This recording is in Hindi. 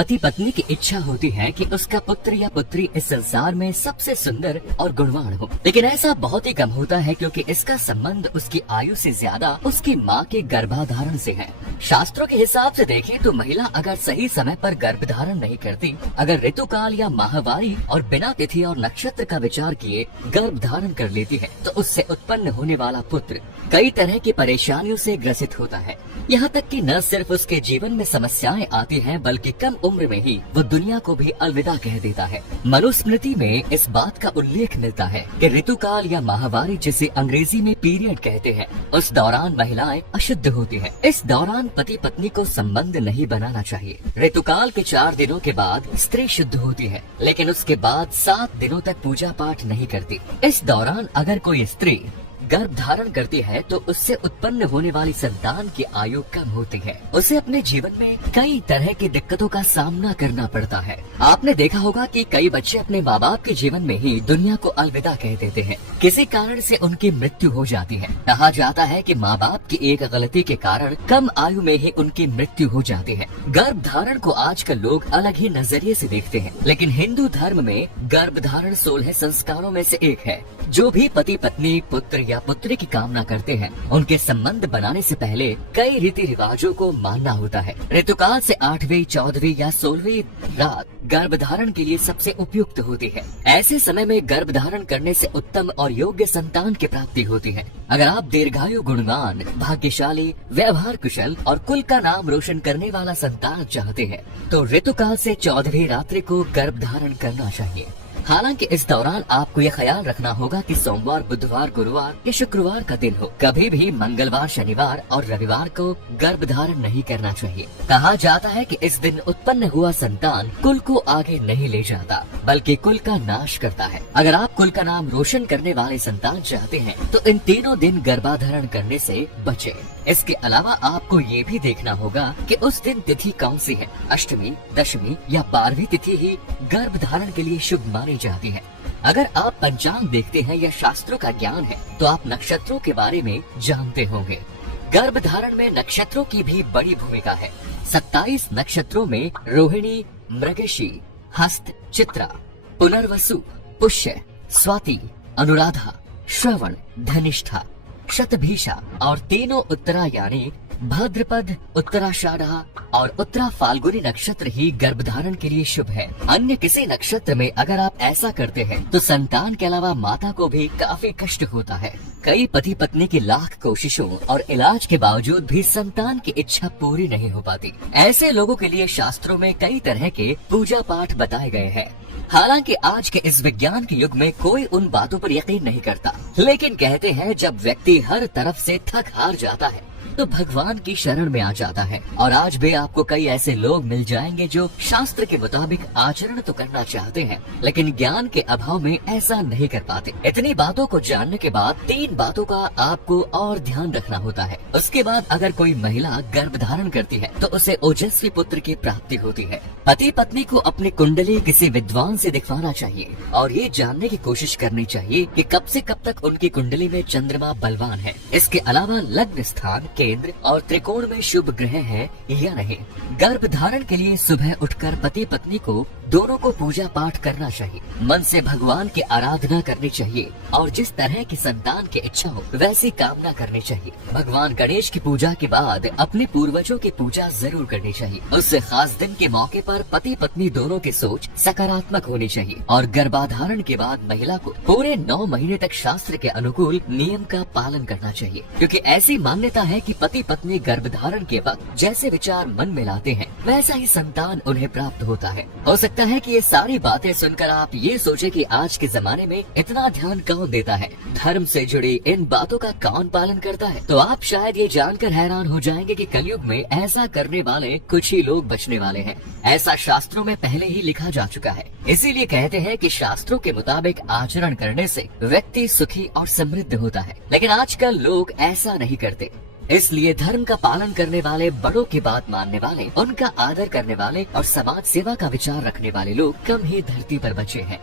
पति पत्नी की इच्छा होती है कि उसका पुत्र या पुत्री इस संसार में सबसे सुंदर और गुणवान हो, लेकिन ऐसा बहुत ही कम होता है क्योंकि इसका संबंध उसकी आयु से ज्यादा उसकी माँ के गर्भाधारण से है। शास्त्रों के हिसाब से देखें तो महिला अगर सही समय पर गर्भधारण नहीं करती, अगर ऋतुकाल या माहवारी और बिना तिथि और नक्षत्र का विचार किए गर्भधारण कर लेती है, तो उससे उत्पन्न होने वाला पुत्र कई तरह की परेशानियों से ग्रसित होता है। यहाँ तक कि न सिर्फ उसके जीवन में समस्याएं आती हैं, बल्कि कम उम्र में ही वो दुनिया को भी अलविदा कह देता है। मनुस्मृति में इस बात का उल्लेख मिलता है कि ऋतुकाल या माहवारी, जिसे अंग्रेजी में पीरियड कहते हैं, उस दौरान महिलाएं अशुद्ध होती है। इस दौरान पति पत्नी को संबंध नहीं बनाना चाहिए। ऋतुकाल के 4 दिनों के बाद स्त्री शुद्ध होती है, लेकिन उसके बाद 7 दिनों तक पूजा पाठ नहीं करती। इस दौरान अगर कोई स्त्री गर्भ धारण करती है तो उससे उत्पन्न होने वाली संतान की आयु कम होती है। उसे अपने जीवन में कई तरह की दिक्कतों का सामना करना पड़ता है। आपने देखा होगा कि कई बच्चे अपने माँ बाप के जीवन में ही दुनिया को अलविदा कह देते हैं। किसी कारण से उनकी मृत्यु हो जाती है। कहा जाता है कि माँ बाप की एक गलती के कारण कम आयु में ही उनकी मृत्यु हो जाती है। गर्भ धारण को आजकल लोग अलग ही नजरिए से देखते हैं, लेकिन हिंदू धर्म में गर्भ धारण 16 संस्कारों में से एक है। जो भी पति पत्नी पुत्र या पुत्री की कामना करते हैं, उनके संबंध बनाने से पहले कई रीति रिवाजों को मानना होता है। ऋतुकाल से 8वीं, 14वीं या 16वीं रात गर्भधारण के लिए सबसे उपयुक्त होती है। ऐसे समय में गर्भधारण करने से उत्तम और योग्य संतान की प्राप्ति होती है। अगर आप दीर्घायु, गुणवान, भाग्यशाली, व्यवहार कुशल और कुल का नाम रोशन करने वाला संतान चाहते हैं, तो ऋतुकाल से 14वीं रात्रि को गर्भधारण करना चाहिए। हालांकि इस दौरान आपको यह ख्याल रखना होगा कि सोमवार, बुधवार, गुरुवार या शुक्रवार का दिन हो। कभी भी मंगलवार, शनिवार और रविवार को गर्भधारण नहीं करना चाहिए। कहा जाता है कि इस दिन उत्पन्न हुआ संतान कुल को आगे नहीं ले जाता, बल्कि कुल का नाश करता है। अगर आप कुल का नाम रोशन करने वाले संतान चाहते हैं तो इन तीनों दिन गर्भधारण करने से बचें। इसके अलावा आपको ये भी देखना होगा कि उस दिन तिथि कौन सी है। अष्टमी, दशमी या 12वीं तिथि ही गर्भधारण के लिए शुभ मानी जाती है। अगर आप पंचांग देखते हैं या शास्त्रों का ज्ञान है तो आप नक्षत्रों के बारे में जानते होंगे। गर्भधारण में नक्षत्रों की भी बड़ी भूमिका है। 27 नक्षत्रों में रोहिणी, मृगशी, हस्त, चित्रा, पुनर्वसु, पुष्य, स्वाति, अनुराधा, श्रवण, धनिष्ठा, शतभिषा और तीनों उत्तरा यानी भाद्रपद, उत्तराषाढ़ा और उत्तरा फाल्गुनी नक्षत्र ही गर्भधारण के लिए शुभ है। अन्य किसी नक्षत्र में अगर आप ऐसा करते हैं तो संतान के अलावा माता को भी काफी कष्ट होता है। कई पति पत्नी की लाख कोशिशों और इलाज के बावजूद भी संतान की इच्छा पूरी नहीं हो पाती। ऐसे लोगों के लिए शास्त्रों में कई तरह के पूजा पाठ बताए गए हैं। हालांकि आज के इस विज्ञान के युग में कोई उन बातों पर यकीन नहीं करता, लेकिन कहते हैं जब व्यक्ति हर तरफ से थक हार जाता है तो भगवान की शरण में आ जाता है। और आज भी आपको कई ऐसे लोग मिल जाएंगे जो शास्त्र के मुताबिक आचरण तो करना चाहते हैं, लेकिन ज्ञान के अभाव में ऐसा नहीं कर पाते। इतनी बातों को जानने के बाद 3 बातों का आपको और ध्यान रखना होता है। उसके बाद अगर कोई महिला गर्भधारण करती है तो उसे ओजस्वी पुत्र की प्राप्ति होती है। पति पत्नी को अपनी कुंडली किसी विद्वान से दिखवाना चाहिए और ये जानने की कोशिश करनी चाहिए कि कब से कब तक उनकी कुंडली में चंद्रमा बलवान है। इसके अलावा लग्न स्थान, केंद्र और त्रिकोण में शुभ ग्रह है या नहीं। गर्भधारण के लिए सुबह उठकर पति पत्नी को दोनों को पूजा पाठ करना चाहिए। मन से भगवान की आराधना करनी चाहिए और जिस तरह की संतान की इच्छा हो वैसी कामना करनी चाहिए। भगवान गणेश की पूजा के बाद अपने पूर्वजों की पूजा जरूर करनी चाहिए। उस खास दिन के मौके पर पति पत्नी दोनों की सोच सकारात्मक होनी चाहिए और गर्भाधारण के बाद महिला को पूरे 9 महीने तक शास्त्र के अनुकूल नियम का पालन करना चाहिए, क्योंकि ऐसी मान्यता है कि पति पत्नी गर्भधारण के वक्त जैसे विचार मन में लाते हैं वैसा ही संतान उन्हें प्राप्त होता है। हो सकता है कि ये सारी बातें सुनकर आप ये सोचे कि आज के जमाने में इतना ध्यान कौन देता है, धर्म से जुड़ी इन बातों का कौन पालन करता है। तो आप शायद ये जानकर हैरान हो जाएंगे कि कलयुग में ऐसा करने वाले कुछ ही लोग बचने वाले हैं। ऐसा शास्त्रों में पहले ही लिखा जा चुका है। इसीलिए कहते हैं कि शास्त्रों के मुताबिक आचरण करने से व्यक्ति सुखी और समृद्ध होता है, लेकिन आजकल लोग ऐसा नहीं करते। इसलिए धर्म का पालन करने वाले, बड़ों की बात मानने वाले, उनका आदर करने वाले और समाज सेवा का विचार रखने वाले लोग कम ही धरती पर बचे हैं।